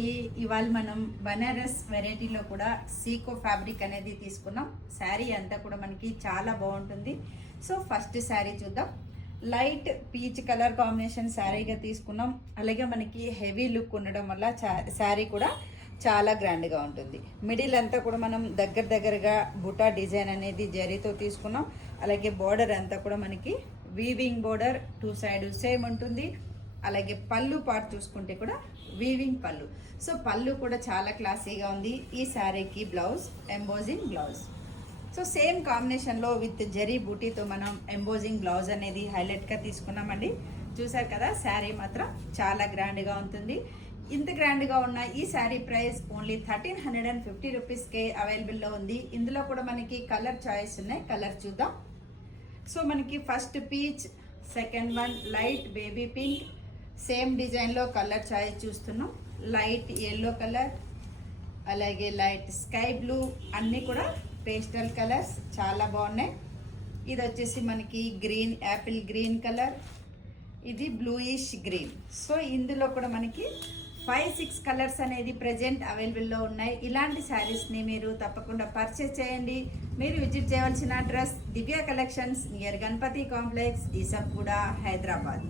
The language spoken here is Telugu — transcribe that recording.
అండి. ఇవాళ మనం బనారస్ వెరైటీలో కూడా సీకో ఫ్యాబ్రిక్ అనేది తీసుకున్నాం. శారీ అంతా కూడా మనకి చాలా బాగుంటుంది. సో ఫస్ట్ శారీ చూద్దాం. లైట్ పీచ్ కలర్ కాంబినేషన్ శారీగా తీసుకున్నాం. అలాగే మనకి హెవీ లుక్ ఉండడం వల్ల శారీ కూడా చాలా గ్రాండ్గా ఉంటుంది. మిడిల్ అంతా కూడా మనం దగ్గరగా బుటా డిజైన్ అనేది జరీతో తీసుకున్నాం. అలాగే బోర్డర్ అంతా కూడా మనకి weaving border, two side same ఉంటుంది. అలాగే పళ్ళు పార్ట్ చూసుకుంటే కూడా వీవింగ్ పళ్ళు. సో పళ్ళు కూడా చాలా క్లాసీగా ఉంది. ఈ శారీకి blouse embossing blouse. So same కాంబినేషన్లో విత్ జరీ బూటీతో మనం ఎంబోజింగ్ బ్లౌజ్ అనేది హైలైట్గా తీసుకున్నామండి. చూసారు కదా, శారీ మాత్రం చాలా గ్రాండ్గా ఉంటుంది. ఇంత గ్రాండ్గా ఉన్న ఈ శారీ ప్రైస్ ఓన్లీ 1350 రూపీస్కే అవైలబుల్లో ఉంది. ఇందులో కూడా మనకి కలర్ చాయిస్ ఉన్నాయి. కలర్ చూద్దాం. సో మనకి first peach, second one light baby pink, same డిజైన్లో కలర్ చాయిస్ చూస్తున్నాం. లైట్ ఎల్లో కలర్, అలాగే లైట్ స్కై బ్లూ, అన్నీ కూడా పేస్టల్ కలర్స్ చాలా బాగున్నాయి. ఇది వచ్చేసి మనకి గ్రీన్, యాపిల్ గ్రీన్ కలర్, ఇది బ్లూయిష్ గ్రీన్. సో ఇందులో కూడా మనకి 5-6 కలర్స్ అనేది ప్రెజెంట్ అవైలబుల్లో ఉన్నాయి. ఇలాంటి శారీస్ని మీరు తప్పకుండా పర్చేస్ చేయండి. మీరు విజిట్ చేయవలసిన address Divya collections near Ganapati complex, Isabguda, Hyderabad.